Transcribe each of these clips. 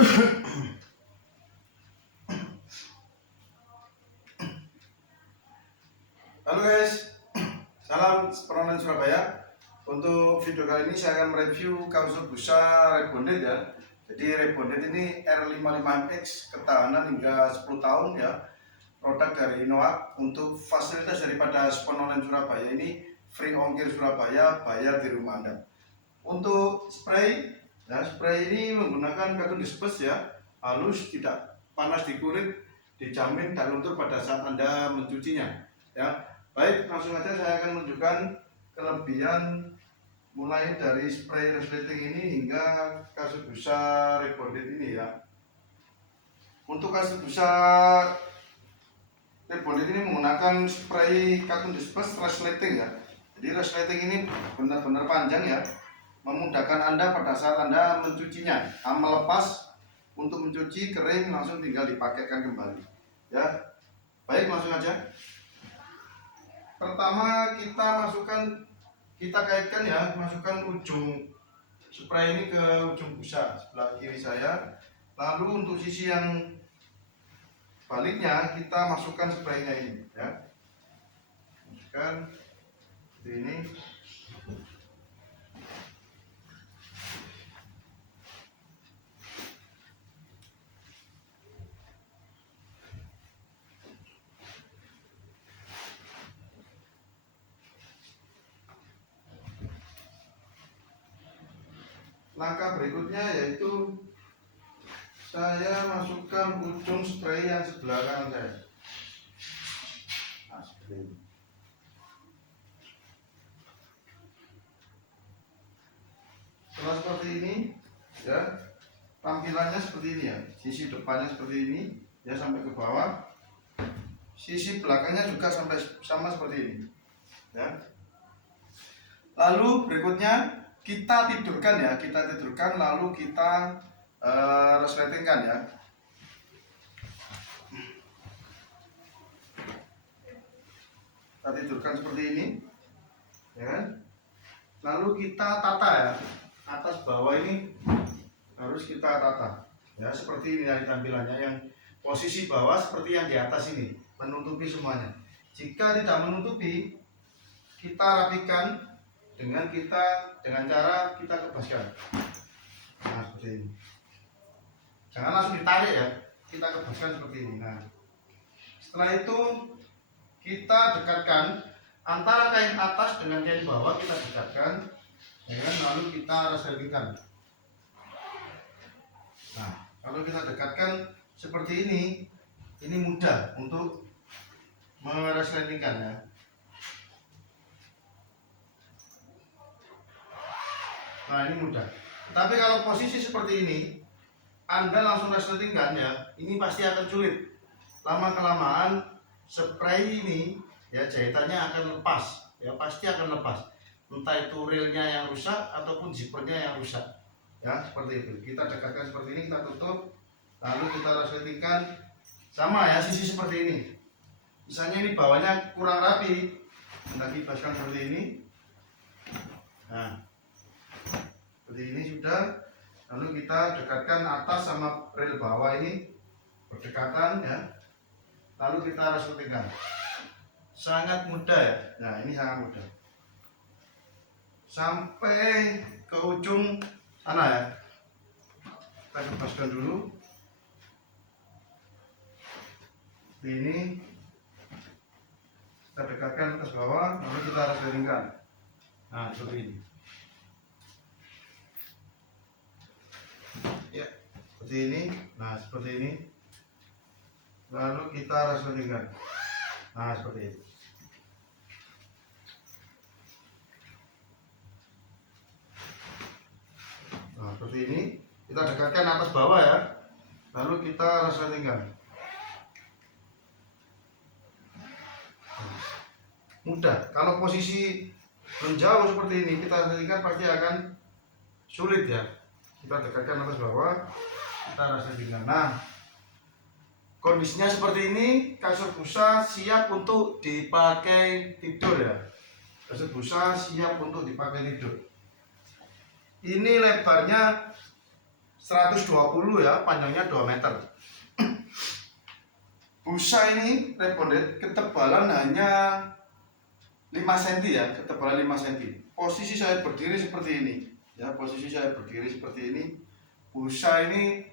Halo guys, salam Peronan Surabaya. Untuk video kali ini saya akan mereview kasur busa Rebonded ya. Jadi Rebonded ini R55X ketahanan hingga 10 tahun ya. Produk dari Inoak. Untuk fasilitas daripada Peronan Surabaya ini free ongkir Surabaya, bayar di rumah Anda. Untuk spray, ya spray ini menggunakan katun disperse ya, halus, tidak panas di kulit, dijamin tak luntur pada saat Anda mencucinya ya. Baik, langsung saja saya akan menunjukkan kelebihan mulai dari spray resleting ini hingga kasur busa Rebonded ini ya. Untuk kasur busa Rebonded ini menggunakan spray katun disperse resleting ya. Jadi resleting ini benar-benar panjang ya, memudahkan Anda pada saat Anda mencucinya. Melepas untuk mencuci kering langsung tinggal dipakaikan kembali ya. Baik, langsung aja. Pertama kita kaitkan ya, masukkan ujung spray ini ke ujung busa sebelah kiri saya. Lalu untuk sisi yang baliknya kita masukkan spraynya ini ya. Masukkan seperti ini. Langkah berikutnya yaitu saya masukkan ujung spray yang sebelah kanan saya. Nah, seperti ini. Setelah seperti ini ya, tampilannya seperti ini ya. Sisi depannya seperti ini ya, sampai ke bawah. Sisi belakangnya juga sampai sama seperti ini ya. Lalu berikutnya kita tidurkan lalu kita resletingkan ya. Kita tidurkan seperti ini ya kan? Lalu kita tata ya, atas bawah ini harus kita tata ya, seperti ini ya tampilannya. Yang posisi bawah seperti yang di atas ini, menutupi semuanya. Jika tidak menutupi, kita rapikan dengan cara kita kebaskan. Nah, seperti ini. Jangan langsung ditarik ya, kita kebaskan seperti ini. Nah, setelah itu kita dekatkan antara kain atas dengan kain bawah, kita dekatkan ya, lalu kita resletingkan. Nah, kalau kita dekatkan seperti ini mudah untuk meresletingkan ya. Nah, ini mudah. Tapi kalau posisi seperti ini, Anda langsung resletingkan ya, ini pasti akan sulit. Lama kelamaan spray ini ya, jahitannya akan lepas ya, pasti akan lepas. Entah itu reelnya yang rusak ataupun zippernya yang rusak ya, seperti itu. Kita dekatkan seperti ini, kita tutup, lalu kita resletingkan. Sama ya, sisi seperti ini. Misalnya ini bawahnya kurang rapi, kita kibaskan seperti ini. Nah, seperti ini sudah. Lalu kita dekatkan atas sama reel bawah ini berdekatan ya, lalu kita resletingkan. Sangat mudah ya. Nah, ini sangat mudah sampai ke ujung sana ya. Kita kebaskan dulu ini, kita dekatkan atas bawah, lalu kita resletingkan. Nah, seperti ini ya, seperti ini. Nah, seperti ini, lalu kita resletingkan. Nah, seperti ini. Nah, seperti ini, kita dekatkan atas bawah ya, lalu kita resletingkan. Mudah. Kalau posisi menjauh seperti ini kita resletingkan pasti akan sulit ya. Kita dekatkan atas bawah, kita resletingkan. Nah, kondisinya seperti ini, kasur busa siap untuk dipakai tidur ya. Kasur busa siap untuk dipakai tidur. Ini lebarnya 120 ya, panjangnya 2 meter. Busa ini rebonded ketebalan hanya 5 cm ya, ketebalan 5 cm. Posisi saya berdiri seperti ini ya, posisi saya berdiri seperti ini. Busa ini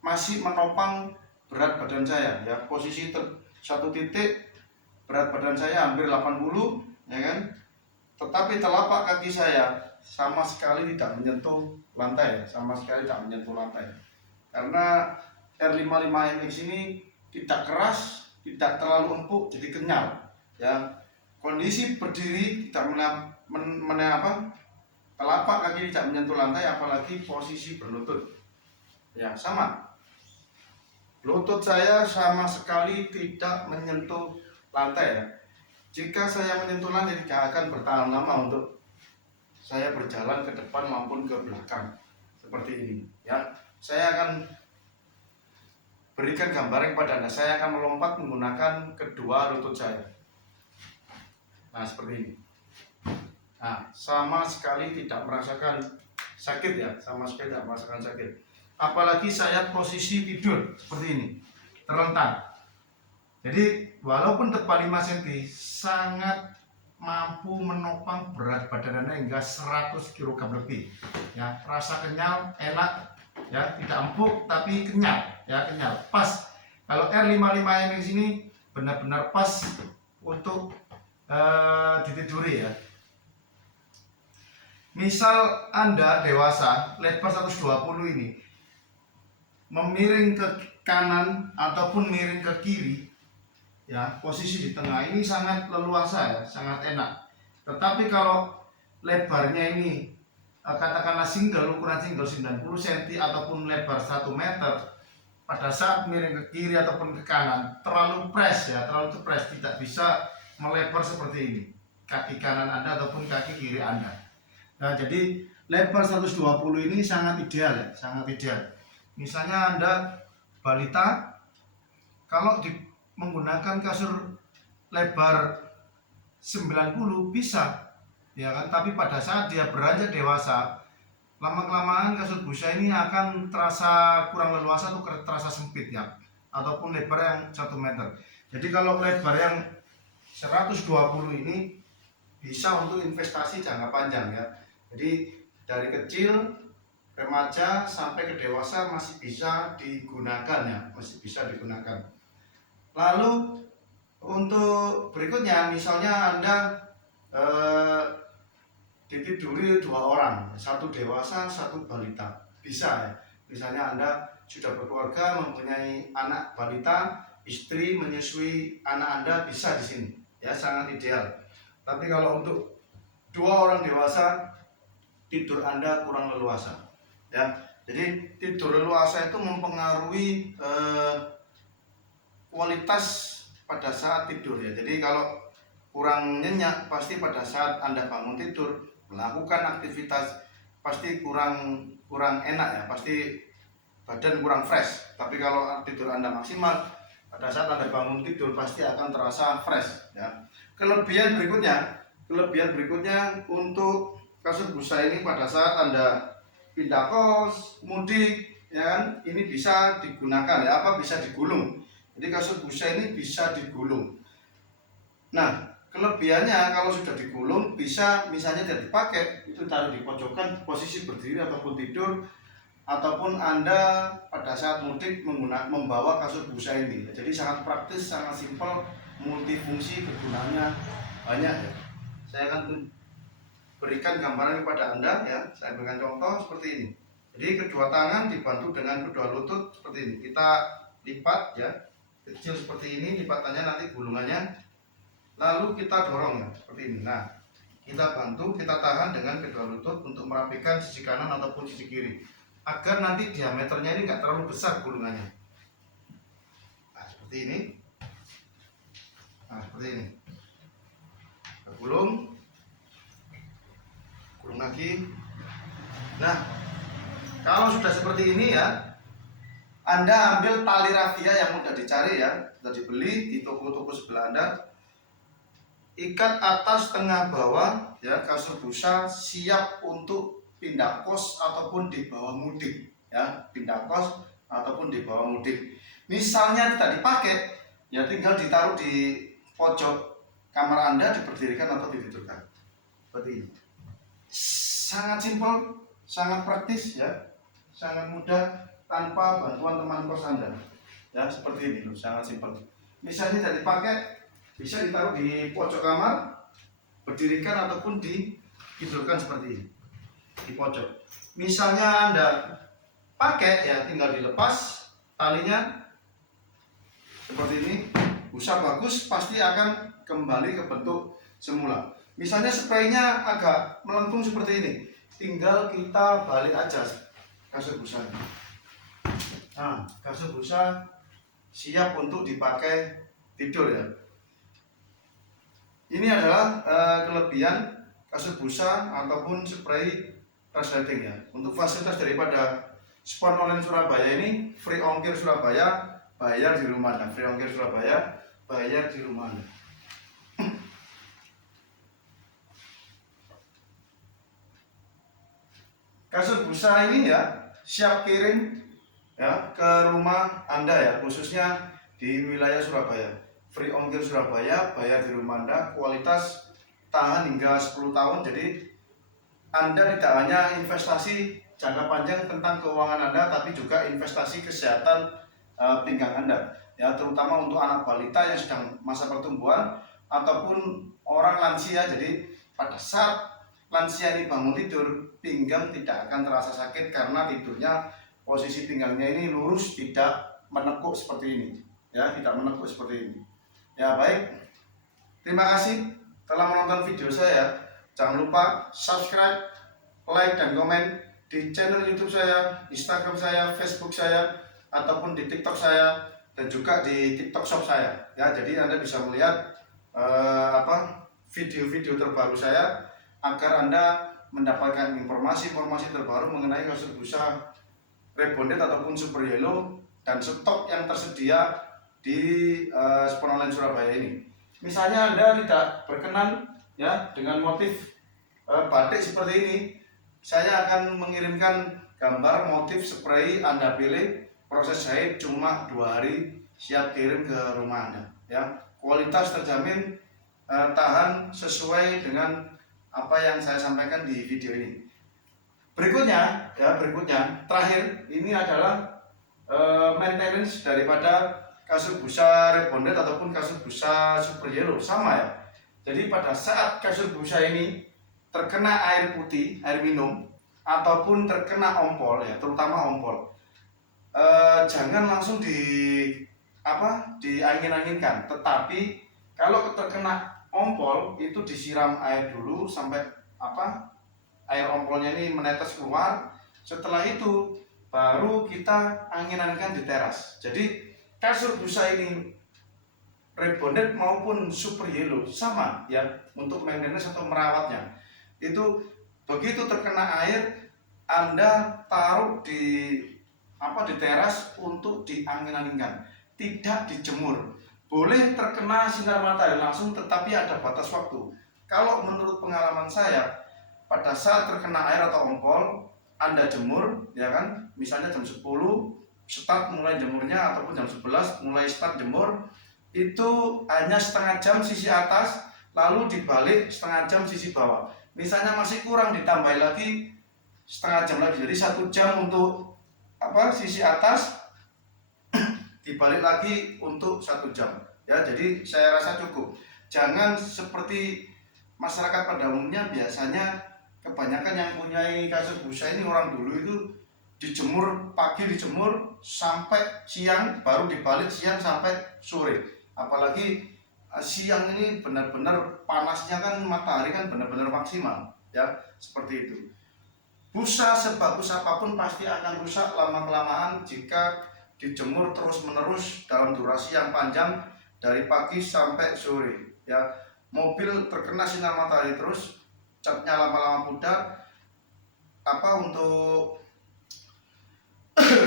masih menopang berat badan saya ya, posisi satu titik berat badan saya hampir 80 ya kan. Tetapi telapak kaki saya sama sekali tidak menyentuh lantai, sama sekali tidak menyentuh lantai. Karena R55MX ini tidak keras, tidak terlalu empuk, jadi kenyal ya. Kondisi berdiri tidak telapak kaki tidak menyentuh lantai, apalagi posisi berlutut ya, sama. Lutut saya sama sekali tidak menyentuh lantai ya. Jika saya menyentuh lantai tidak akan bertahan lama untuk saya berjalan ke depan maupun ke belakang seperti ini ya. Saya akan berikan gambaran kepada Anda. Saya akan melompat menggunakan kedua lutut saya. Nah, seperti ini. Nah, sama sekali tidak merasakan sakit ya, sama sekali tidak merasakan sakit. Apalagi saya posisi tidur seperti ini, terlentang. Jadi walaupun tebal 5 cm, sangat mampu menopang berat badan Anda hingga 100 kg lebih. Ya, rasa kenyal, enak, ya, tidak empuk tapi kenyal, ya, kenyal. Pas. Kalau R55MX ini benar-benar pas untuk ditiduri ya. Misal Anda dewasa, lebar 120 ini memiring ke kanan ataupun miring ke kiri ya, posisi di tengah ini sangat leluasa ya, sangat enak. Tetapi kalau lebarnya ini katakanlah single, ukuran single 90 cm ataupun lebar 1 meter, pada saat miring ke kiri ataupun ke kanan terlalu press ya, terlalu press, tidak bisa melebar seperti ini kaki kanan Anda ataupun kaki kiri Anda. Nah, jadi lebar 120 ini sangat ideal ya, sangat ideal. Misalnya Anda balita, kalau menggunakan kasur lebar 90 bisa ya kan, tapi pada saat dia beranjak dewasa, lama-kelamaan kasur busa ini akan terasa kurang leluasa atau terasa sempit ya, ataupun lebar yang 1 meter. Jadi kalau lebar yang 120 ini bisa untuk investasi jangka panjang ya. Jadi dari kecil, remaja sampai ke dewasa masih bisa digunakan ya, masih bisa digunakan. Lalu untuk berikutnya, misalnya Anda ditiduri 2 orang, 1 dewasa, 1 balita, bisa ya. Misalnya Anda sudah berkeluarga, mempunyai anak balita, istri menyusui anak Anda, bisa di sini ya, sangat ideal. Tapi kalau untuk 2 orang dewasa, tidur Anda kurang leluasa ya. Jadi tidur leluasa itu mempengaruhi kualitas pada saat tidur ya. Jadi kalau kurang nyenyak, pasti pada saat Anda bangun tidur melakukan aktivitas pasti kurang enak ya, pasti badan kurang fresh. Tapi kalau tidur Anda maksimal, pada saat Anda bangun tidur pasti akan terasa fresh ya. Kelebihan berikutnya untuk kasur busa ini pada saat Anda pindah kos, mudik ya kan, ini bisa digunakan ya, bisa digulung. Jadi kasur busa ini bisa digulung. Nah, kelebihannya kalau sudah digulung, bisa misalnya tidak dipakai, itu taruh di pojokan posisi berdiri ataupun tidur, ataupun Anda pada saat mudik membawa kasur busa ini. Jadi sangat praktis, sangat simpel, multifungsi, kegunaannya banyak ya. Saya akan berikan gambaran kepada Anda ya. Saya berikan contoh seperti ini. Jadi kedua tangan dibantu dengan kedua lutut seperti ini. Kita lipat ya, kecil seperti ini, lipatannya nanti gulungannya. Lalu kita dorong ya, seperti ini. Nah, kita bantu, kita tahan dengan kedua lutut untuk merapikan sisi kanan ataupun sisi kiri, agar nanti diameternya ini nggak terlalu besar gulungannya. Nah, seperti ini. Nah, seperti ini. Kita gulung lagi. Nah, kalau sudah seperti ini ya, Anda ambil tali rafia yang mudah dicari ya, sudah dibeli di toko-toko sebelah Anda. Ikat atas, tengah, bawah ya, kasur busa siap untuk pindah kos ataupun di bawah mudik ya, pindah kos ataupun dibawa mudik. Misalnya tidak dipakai, ya tinggal ditaruh di pojok kamar Anda, diberdirikan atau ditidurkan. Seperti ini. Sangat simpel, sangat praktis ya, sangat mudah tanpa bantuan teman kos Anda. Ya, seperti ini loh, sangat simpel. Misalnya tidak dipakai, bisa ditaruh di pojok kamar, berdirikan ataupun ditidurkan seperti ini di pojok. Misalnya Anda pakai, ya tinggal dilepas talinya seperti ini. Busa bagus, pasti akan kembali ke bentuk semula. Misalnya spraynya agak melengkung seperti ini, tinggal kita balik aja kasur busanya. Nah, kasur busa siap untuk dipakai tidur ya. Ini adalah kelebihan kasur busa ataupun spray resleting ya. Untuk fasilitas daripada Spon Online Surabaya ini, free ongkir Surabaya, bayar di rumah Anda. Free ongkir Surabaya, bayar di rumah Anda. Kasur busa ini ya siap kirim ya ke rumah Anda ya, khususnya di wilayah Surabaya. Free ongkir Surabaya, bayar di rumah Anda, kualitas tahan hingga 10 tahun. Jadi Anda tidak hanya investasi jangka panjang tentang keuangan Anda, tapi juga investasi kesehatan pinggang Anda ya, terutama untuk anak balita yang sedang masa pertumbuhan ataupun orang lansia. Jadi pada saat lansia ini bangun tidur, pinggang tidak akan terasa sakit karena tidurnya posisi pinggangnya ini lurus, tidak menekuk seperti ini ya, tidak menekuk seperti ini ya. Baik, terima kasih telah menonton video saya. Jangan lupa subscribe, like, dan komen di channel YouTube saya, Instagram saya, Facebook saya, ataupun di TikTok saya, dan juga di TikTok Shop saya ya. Jadi Anda bisa melihat video-video terbaru saya agar Anda mendapatkan informasi-informasi terbaru mengenai kasur busa rebonded ataupun super yellow dan stok yang tersedia di Spon Online Surabaya ini. Misalnya Anda tidak berkenan ya dengan motif batik seperti ini, saya akan mengirimkan gambar motif spray, Anda pilih, proses jahit cuma 2 hari, siap kirim ke rumah Anda ya. Kualitas terjamin, tahan sesuai dengan apa yang saya sampaikan di video ini. Berikutnya terakhir, ini adalah maintenance daripada kasur busa rebonded ataupun kasur busa super yellow, sama ya. Jadi pada saat kasur busa ini terkena air putih, air minum, ataupun terkena ompol ya, terutama ompol, jangan langsung diangin-anginkan, tetapi kalau terkena ompol itu disiram air dulu sampai air ompolnya ini menetes keluar. Setelah itu baru kita angin-anginkan di teras. Jadi kasur busa ini rebonded maupun super yellow sama ya, untuk maintenance atau merawatnya itu begitu terkena air Anda taruh di teras untuk diangin-anginkan, tidak dijemur. Boleh terkena sinar matahari langsung, tetapi ada batas waktu. Kalau menurut pengalaman saya, pada saat terkena air atau ompol, Anda jemur, ya kan? Misalnya jam 10 start mulai jemurnya, ataupun jam 11 mulai start jemur, itu hanya setengah jam sisi atas, lalu dibalik setengah jam sisi bawah. Misalnya masih kurang, ditambah lagi setengah jam lagi, jadi 1 jam untuk sisi atas, dibalik lagi untuk 1 jam ya. Jadi saya rasa cukup. Jangan seperti masyarakat pada umumnya, biasanya kebanyakan yang punya kasur busa ini orang dulu itu dijemur pagi, dijemur sampai siang, baru dibalik siang sampai sore. Apalagi siang ini benar-benar panasnya kan, matahari kan benar-benar maksimal ya, seperti itu. Busa sebagus apapun pasti akan rusak lama-kelamaan jika dijemur terus-menerus dalam durasi yang panjang dari pagi sampai sore ya. Mobil terkena sinar matahari terus, catnya lama-lama pudar, untuk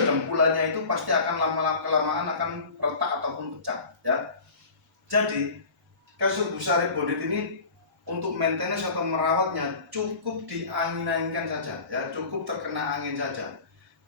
dempulannya itu pasti akan lama-lama kelamaan akan retak ataupun pecah ya. Jadi kasur busa rebonded ini untuk maintenance atau merawatnya cukup diangin-anginkan saja ya, cukup terkena angin saja.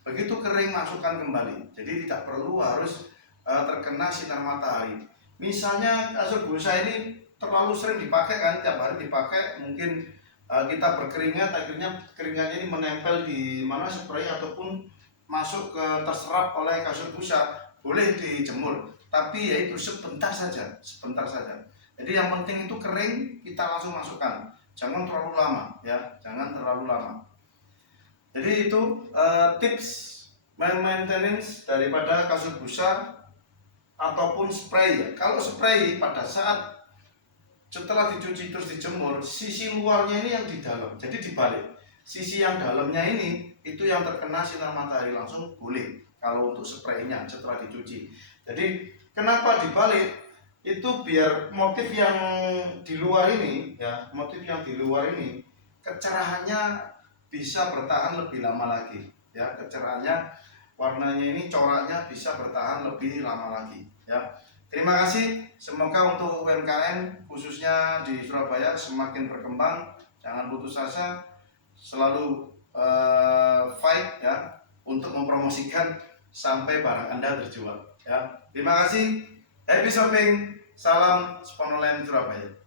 begitu kering masukkan kembali. Jadi tidak perlu harus terkena sinar matahari. Misalnya kasur busa ini terlalu sering dipakai kan, tiap hari dipakai, mungkin kita berkeringat, akhirnya keringatnya ini menempel di mana spray ataupun masuk ke terserap oleh kasur busa, boleh dijemur, tapi yaitu sebentar saja, sebentar saja. Jadi yang penting itu kering, kita langsung masukkan, jangan terlalu lama ya, jangan terlalu lama. Jadi itu tips maintenance daripada kasur busa ataupun spray ya. Kalau spray pada saat setelah dicuci terus dijemur, sisi luarnya ini yang di dalam, jadi dibalik. Sisi yang dalamnya ini itu yang terkena sinar matahari langsung boleh kalau untuk spraynya setelah dicuci. Jadi kenapa dibalik? Itu biar motif yang di luar ini ya, motif yang di luar ini kecerahannya bisa bertahan lebih lama lagi ya, kecerahannya, warnanya ini, coraknya bisa bertahan lebih lama lagi ya. Terima kasih, semoga untuk UMKM khususnya di Surabaya semakin berkembang, jangan putus asa, selalu fight ya untuk mempromosikan sampai barang Anda terjual ya. Terima kasih, happy shopping, salam Sponoline Surabaya.